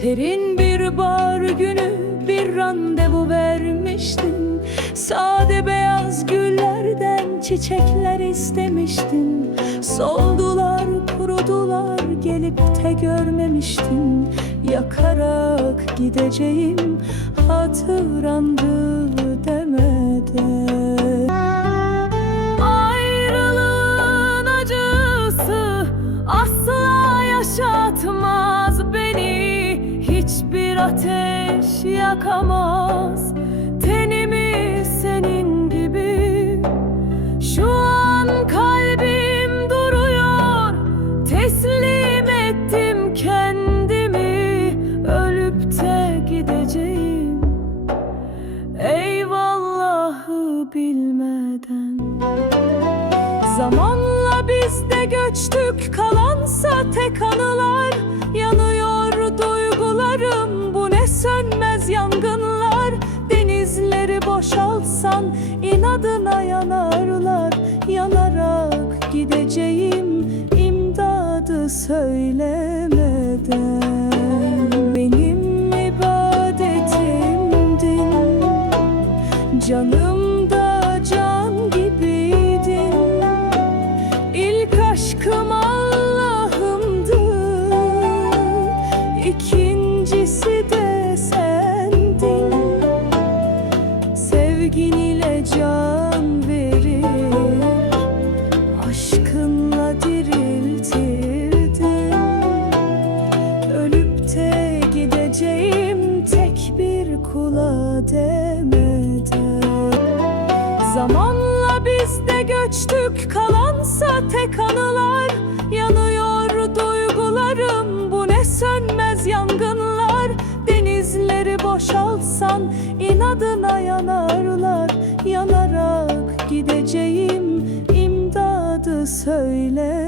Serin bir bar günü bir randevu vermiştin. Sade beyaz güllerden çiçekler istemiştin. Soldular kurudular gelip de görmemiştin. Yakarak gideceğim hatırandı ateş yakamaz. Tenimi senin gibi. Şu an kalbim duruyor. Teslim ettim kendimi. Ölüp de gideceğim. Eyvallahı bilmeden. Zamanla biz de göçtük. Kalansa tek anılar. Yanıyor boşaltsan inadına yanarlar. Yanarak gideceğim imdadı söylemeden. Benim ibadetimdin Canımda demeden. Zamanla biz de göçtük kalansa tek anılar. Yanıyor duygularım bu ne sönmez yangınlar. Denizleri boşaltsan inadına yanarlar. Yanarak gideceğim imdadı söyle